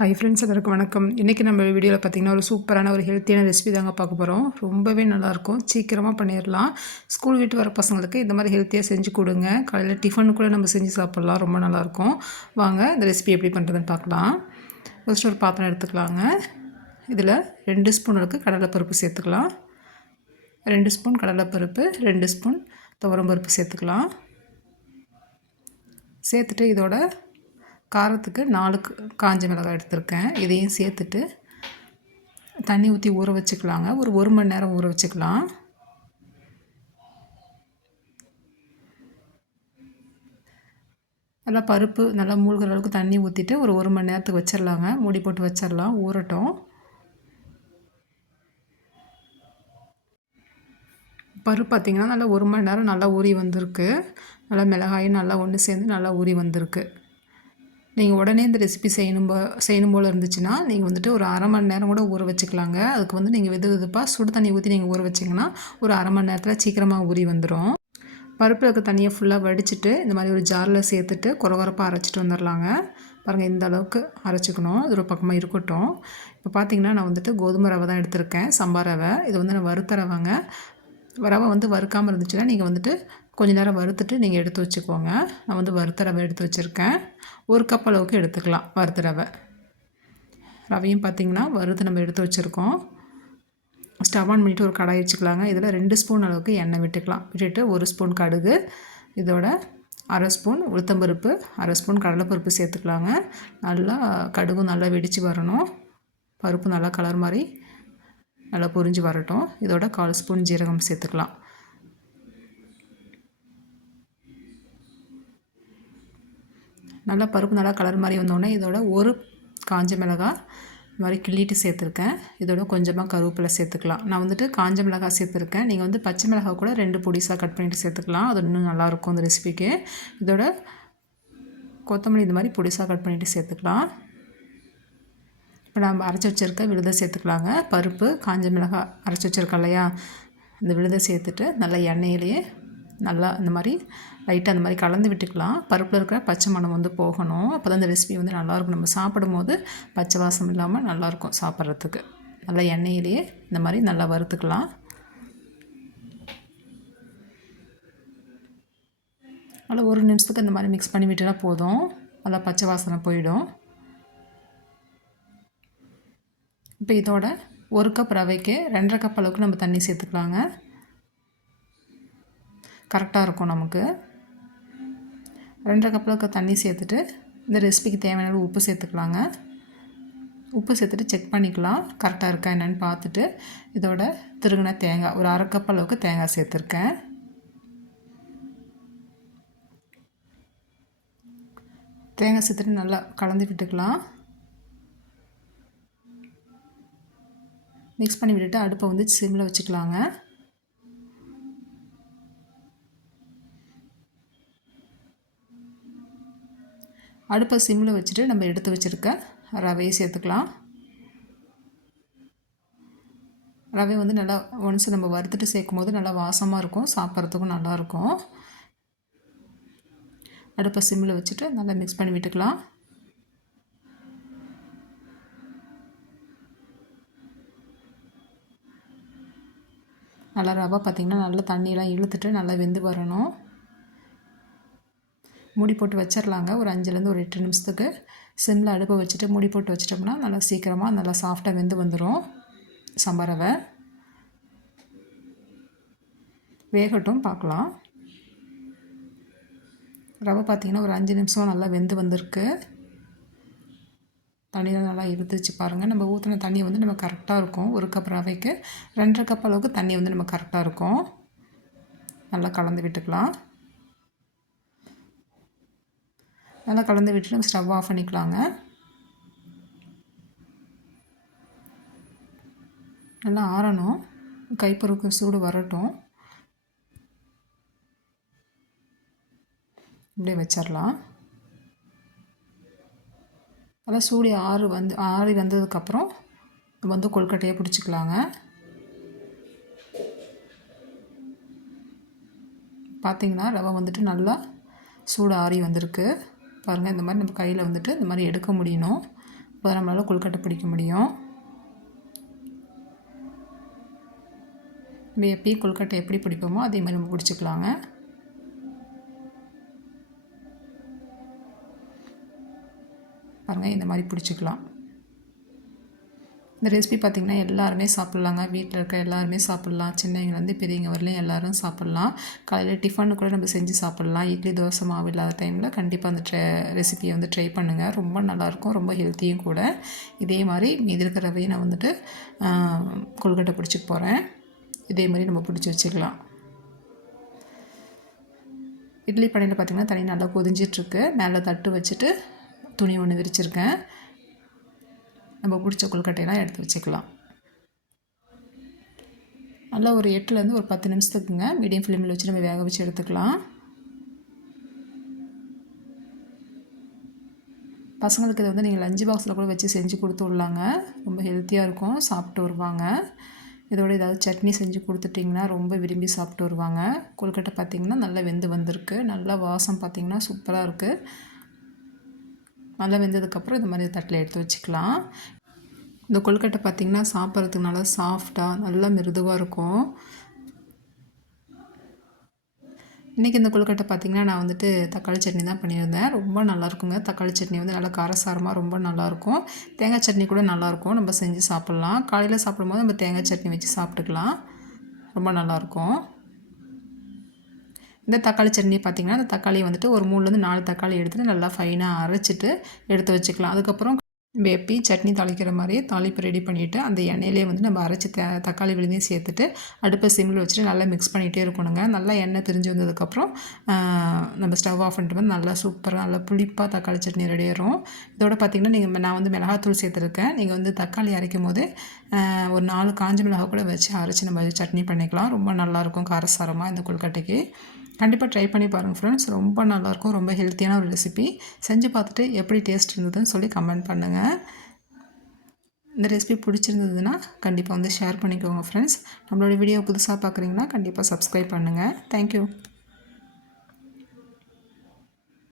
Hi friends எல்லாருக்கும் வணக்கம். இன்றைக்கி நம்ம வீடியோவில் பார்த்திங்கன்னா ஒரு சூப்பரான ஒரு ஹெல்த்தியான ரெசிபி தாங்க பார்க்க போகிறோம் ரொம்பவே நல்லாயிருக்கும். சீக்கிரமாக பண்ணிடலாம் ஸ்கூல் விட்டு வர பசங்களுக்கு இந்த மாதிரி ஹெல்த்தியாக செஞ்சு கொடுங்க. காலையில் டிஃபன் கூட நம்ம செஞ்சு சாப்பிட்லாம். ரொம்ப நல்லாயிருக்கும். வாங்க இந்த ரெசிபி எப்படி பண்ணுறதுன்னு பார்க்கலாம். ஃபஸ்ட்டு ஒரு பாத்திரம் எடுத்துக்கலாங்க. இதில் ரெண்டு ஸ்பூன் அளவுக்கு கடலைப்பருப்பு சேர்த்துக்கலாம். ரெண்டு ஸ்பூன் கடலைப்பருப்பு ரெண்டு ஸ்பூன் துவரம்பருப்பு சேர்த்துக்கலாம். சேர்த்துட்டு இதோட காரத்துக்கு நாலு காஞ்ச மிளகாய் எடுத்திருக்கேன். இதையும் சேர்த்துட்டு தண்ணி ஊற்றி ஊற வச்சுக்கலாங்க. ஒரு ஒரு மணி நேரம் ஊற வச்சுக்கலாம். நல்லா பருப்பு நல்லா மூழ்கிற அளவுக்கு தண்ணி ஊற்றிட்டு ஒரு ஒரு மணி நேரத்துக்கு வச்சிடலாங்க மூடி போட்டு வச்சிடலாம் ஊறட்டும். பருப்பு பார்த்திங்கன்னா நல்லா ஒரு மணி நேரம் நல்லா ஊறி வந்திருக்கு. நல்லா மிளகாயும் நல்லா ஒன்று சேர்ந்து நல்லா ஊறி வந்திருக்கு. நீங்கள் உடனே இந்த ரெசிபி செய்யணும் போ செய்யணும் போல் இருந்துச்சுன்னா நீங்கள் வந்துட்டு ஒரு அரை மணி நேரம் கூட ஊற வச்சுக்கலாங்க. அதுக்கு வந்து நீங்கள் வெது வெதுப்பாக சுடு தண்ணி ஊற்றி நீங்கள் ஊற வச்சிங்கன்னா ஒரு அரை மணி நேரத்தில் சீக்கிரமாக ஊறி வந்துடும் பருப்பில் இருக்க தண்ணியை ஃபுல்லாக வடிச்சிட்டு இந்த மாதிரி ஒரு ஜாரில் சேர்த்துட்டு குறகுறப்பாக அரைச்சிட்டு வந்துடலாங்க பாருங்கள் இந்த அளவுக்கு அரைச்சிக்கணும். இது ஒரு பக்கமாக இருக்கட்டும். இப்போ பார்த்தீங்கன்னா நான் வந்துட்டு கோதுமை ரவை தான் எடுத்திருக்கேன் சம்பா ரவை. இது வந்து நான் வறுத்த ரவைங்க. ரவை வந்து வறுக்காமல் இருந்துச்சுன்னா நீங்கள் வந்துட்டு கொஞ்சம் நேரம் வறுத்துட்டு நீங்கள் எடுத்து வச்சுக்கோங்க. நான் வந்து வறுத்த ரவை எடுத்து வச்சுருக்கேன். ஒரு கப் அளவுக்கு எடுத்துக்கலாம் வறுத்த ரவை. ரவையும் பார்த்திங்கன்னா வறுத்து நம்ம எடுத்து வச்சுருக்கோம். ஸ்டவ் ஆன் பண்ணிவிட்டு ஒரு கடாய் வச்சுக்கலாங்க. இதில் ரெண்டு ஸ்பூன் அளவுக்கு எண்ணெய் விட்டுக்கலாம். விட்டுட்டு ஒரு ஸ்பூன் கடுகு இதோட அரை ஸ்பூன் உளுத்தம்பருப்பு அரை ஸ்பூன் கடலைப்பருப்பு சேர்த்துக்கலாங்க. நல்லா கடுகும் நல்லா வெடித்து வரணும். பருப்பு நல்லா கலர் மாதிரி நல்லா பொரிஞ்சு வரட்டும். இதோட கால் ஸ்பூன் ஜீரகம் சேர்த்துக்கலாம். நல்லா பருப்பு நல்லா கலர் மாதிரி வந்தோடனே இதோட ஒரு காஞ்ச மிளகாய் இந்த மாதிரி கிள்ளிட்டு சேர்த்துருக்கேன். இதோட கொஞ்சமாக கருவேப்பிலை சேர்த்துக்கலாம். நான் வந்துட்டு காஞ்ச மிளகாய் சேர்த்துருக்கேன். நீங்கள் வந்து பச்சை மிளகாய் கூட ரெண்டு பொடிசாக கட் பண்ணிட்டு சேர்த்துக்கலாம். அது இன்னும் நல்லாயிருக்கும் அந்த ரெசிபிக்கு இதோட கொத்தமல்லி இந்த மாதிரி பொடிசாக கட் பண்ணிவிட்டு சேர்த்துக்கலாம். இப்போ நம்ம அரைச்சி வச்சுருக்க விழுதை சேர்த்துக்கலாங்க. பருப்பு காஞ்ச மிளகாய் அரைச்சி வச்சுருக்கோம் இல்லையா? இந்த விழுதை சேர்த்துட்டு நல்லா எண்ணெயிலேயே நல்லா இந்த மாதிரி லைட்டாக அந்த மாதிரி கலந்து விட்டுக்கலாம். பருப்பில் இருக்கிற பச்சை மணம் வந்து போகணும். அப்போ தான் இந்த ரெசிபி வந்து நல்லாயிருக்கும் நம்ம சாப்பிடும் போது பச்சை வாசம் இல்லாமல் நல்லாயிருக்கும் சாப்பிட்றதுக்கு. நல்லா எண்ணெயிலேயே இந்த மாதிரி நல்லா வறுத்துக்கலாம். நல்லா ஒரு நிமிஷத்துக்கு இந்த மாதிரி மிக்ஸ் பண்ணி விட்டுனா போதும். நல்லா பச்சை வாசனை போயிடும். இப்போ இதோட ஒரு கப் ரவைக்கு ரெண்டரை கப் அளவுக்கு நம்ம தண்ணி சேர்த்துக்கலாங்க. கரெக்டாக இருக்கும் நமக்கு. ரெண்டரை கப் அளவுக்கு தண்ணி சேர்த்துட்டு இந்த ரெசிபிக்கு தேவையான உப்பு சேர்த்துக்கலாங்க. உப்பு சேர்த்துட்டு செக் பண்ணிக்கலாம். கரெக்டாக இருக்கா என்னென்னு பார்த்துட்டு இதோட திருகின தேங்காய் ஒரு அரை கப் அளவுக்கு தேங்காய் சேர்த்துருக்கேன். தேங்காய் சேர்த்துட்டு நல்லா கலந்து விட்டுக்கலாம். மிக்ஸ் பண்ணி விட்டுட்டு அடுப்பை வந்து சிம்மில் வச்சுக்கலாங்க. அடுப்பை சிம்மில் வச்சுட்டு நம்ம எடுத்து வச்சுருக்க ரவையை சேர்த்துக்கலாம். ரவை வந்து நல்லா ஒன்ஸ் நம்ம வறுத்துட்டு சேர்க்கும் போது நல்லா வாசமாக இருக்கும் சாப்பிட்றதுக்கும் நல்லாயிருக்கும் அடுப்பை சிம்மில் வச்சுட்டு நல்லா மிக்ஸ் பண்ணி விட்டுக்கலாம். நல்லா ரவை பார்த்திங்கன்னா நல்லா தண்ணியெலாம் இழுத்துட்டு நல்லா வெந்து வரணும். மூடி போட்டு வச்சிடலாங்க ஒரு அஞ்சுலேருந்து ஒரு எட்டு நிமிஷத்துக்கு சிம்மில் அடுப்பை வச்சுட்டு மூடி போட்டு வச்சிட்டோம்னா நல்லா சீக்கிரமாக நல்லா சாஃப்டாக வெந்து வந்துடும் சம்பரவை வேகட்டும் பார்க்கலாம் ரவை பார்த்திங்கன்னா ஒரு அஞ்சு நிமிஷம் நல்லா வெந்து வந்திருக்கு. தண்ணியில் நல்லா இருந்துச்சு பாருங்கள் நம்ம ஊற்றின தண்ணி வந்து நம்ம கரெக்டாக இருக்கும். ஒரு கப் ரவைக்கு ரெண்டரை கப் அளவுக்கு தண்ணி வந்து நம்ம கரெக்டாக இருக்கும். நல்லா கலந்து விட்டுக்கலாம். நல்லா கலந்து விட்டுட்டு நம்ம ஸ்டவ் ஆஃப் பண்ணிக்கலாங்க. நல்லா ஆறணும். கைப்பொருக்கு சூடு வரட்டும். இப்படியே வச்சிடலாம் நல்லா சூடி ஆறு வந்து ஆறி வந்ததுக்கப்புறம் நம்ம வந்து கொழுக்கட்டையை பிடிச்சிக்கலாங்க. பார்த்திங்கன்னா ரவை வந்துட்டு நல்லா சூடு ஆறி வந்திருக்கு. பாருங்கள் இந்த மாதிரி நம்ம கையில் வந்துட்டு இந்த மாதிரி எடுக்க முடியணும். இப்போ நம்மளால் கொழுக்கட்டை பிடிக்க முடியும். நம்ம எப்பயும் கொழுக்கட்டை எப்படி பிடிப்போமோ அதே மாதிரி நம்ம பிடிச்சிக்கலாங்க. பாருங்கள் இந்த மாதிரி பிடிச்சிக்கலாம். இந்த ரெசிபி பார்த்திங்கன்னா எல்லாருமே சாப்பிட்லாங்க. வீட்டில் இருக்க எல்லாருமே சாப்பிட்லாம். சின்னவங்கலேருந்து பெரியவங்க வரலையும் எல்லோரும் சாப்பிட்லாம். காலையில் டிஃபனு கூட நம்ம செஞ்சு சாப்பிட்லாம். இட்லி தோசை மாவு இல்லாத டைமில் கண்டிப்பாக அந்த ட்ரை ரெசிபியை வந்து ட்ரை பண்ணுங்கள் ரொம்ப நல்லாயிருக்கும். ரொம்ப ஹெல்த்தியும் கூட. இதே மாதிரி மீதி இருக்கிற நான் வந்துட்டு கொழுக்கட்டை பிடிச்சிக்க போகிறேன் இதே மாதிரி நம்ம பிடிச்சி வச்சுக்கலாம். இட்லி படையில் பார்த்திங்கன்னா தண்ணி நல்லா கொதிஞ்சிட்ருக்கு மேலே தட்டு வச்சுட்டு துணி ஒன்று விரிச்சிருக்கேன். நம்ம பிடிச்ச கொழுக்கட்டையெல்லாம் எடுத்து வச்சுக்கலாம். நல்லா ஒரு எட்டுலேருந்து ஒரு பத்து நிமிஷத்துக்குங்க. மீடியம் ஃப்ளேமில் வச்சு நம்ம வேக வச்சு எடுத்துக்கலாம். பசங்களுக்கு இதை வந்து நீங்கள் லஞ்சு பாக்ஸில் கூட வச்சு செஞ்சு கொடுத்து விட்லாங்க. ரொம்ப ஹெல்த்தியாக இருக்கும். சாப்பிட்டு வருவாங்க. இதோட ஏதாவது சட்னி செஞ்சு கொடுத்துட்டிங்கன்னா ரொம்ப விரும்பி சாப்பிட்டு வருவாங்க. கொழுக்கட்டை பார்த்திங்கன்னா நல்லா வெந்து வந்திருக்கு. நல்லா வாசம் பார்த்திங்கன்னா சூப்பராக இருக்குது நல்லா வெந்ததுக்கப்புறம் இந்த மாதிரி தட்டில் எடுத்து வச்சுக்கலாம். இந்த கொழுக்கட்டை பார்த்திங்கன்னா சாப்பிட்றதுக்கு நல்லா சாஃப்டாக நல்லா மிருதுவாக இருக்கும். இன்றைக்கி இந்த கொழுக்கட்டை பார்த்திங்கன்னா நான் வந்துட்டு தக்காளி சட்னி தான் பண்ணியிருந்தேன். ரொம்ப நல்லாயிருக்குங்க தக்காளி சட்னி வந்து நல்லா காரசாரமாக ரொம்ப நல்லாயிருக்கும் தேங்காய் சட்னி கூட நல்லாயிருக்கும் நம்ம செஞ்சு சாப்பிட்லாம். காலையில் சாப்பிடும்போது நம்ம தேங்காய் சட்னி வச்சு சாப்பிட்டுக்கலாம். ரொம்ப நல்லாயிருக்கும் இந்த தக்காளி சட்னி பார்த்திங்கன்னா அந்த தக்காளியை வந்துட்டு ஒரு மூணுலேருந்து நாலு தக்காளி எடுத்துகிட்டு நல்லா ஃபைனாக அரைச்சிட்டு எடுத்து வச்சுக்கலாம். அதுக்கப்புறம் வேப்பி சட்னி தாளிக்கிற மாதிரியே தாளிப்பு ரெடி பண்ணிவிட்டு அந்த எண்ணெயிலே வந்து நம்ம அரைச்சி த தக்காளி விழுந்தையும் சேர்த்துட்டு அடுப்பை சிம்மில் வச்சுட்டு நல்லா மிக்ஸ் பண்ணிகிட்டே இருக்கணுங்க. நல்லா எண்ணெய் பிரிஞ்சு வந்ததுக்கப்புறம் நம்ம ஸ்டவ் ஆஃப் பண்ணிட்டு வந்து நல்லா சூப்பராக நல்லா புளிப்பாக தக்காளி சட்னி ரெடி ஆயிரும். இதோட பார்த்திங்கன்னா நீங்கள் நான் வந்து மிளகாத்தூள் சேர்த்துருக்கேன். நீங்கள் வந்து தக்காளி அரைக்கும் போது ஒரு நாலு காஞ்ச மிளகா கூட வச்சு அரைச்சி நம்ம சட்னி பண்ணிக்கலாம். ரொம்ப நல்லாயிருக்கும் காரசாரமாக இந்த கொழுக்கட்டைக்கு. கண்டிப்பாக ட்ரை பண்ணி பாருங்கள் ஃப்ரெண்ட்ஸ் ரொம்ப நல்லாயிருக்கும். ரொம்ப ஹெல்த்தியான ஒரு ரெசிபி செஞ்சு பார்த்துட்டு எப்படி டேஸ்ட் இருந்ததுன்னு சொல்லி கமெண்ட் பண்ணுங்கள் இந்த ரெசிபி பிடிச்சிருந்ததுன்னா கண்டிப்பாக வந்து ஷேர் பண்ணிக்கோங்க ஃப்ரெண்ட்ஸ் நம்மளோட வீடியோ புதுசாக பார்க்குறீங்கன்னா கண்டிப்பாக சப்ஸ்கிரைப் பண்ணுங்கள் தேங்க்யூ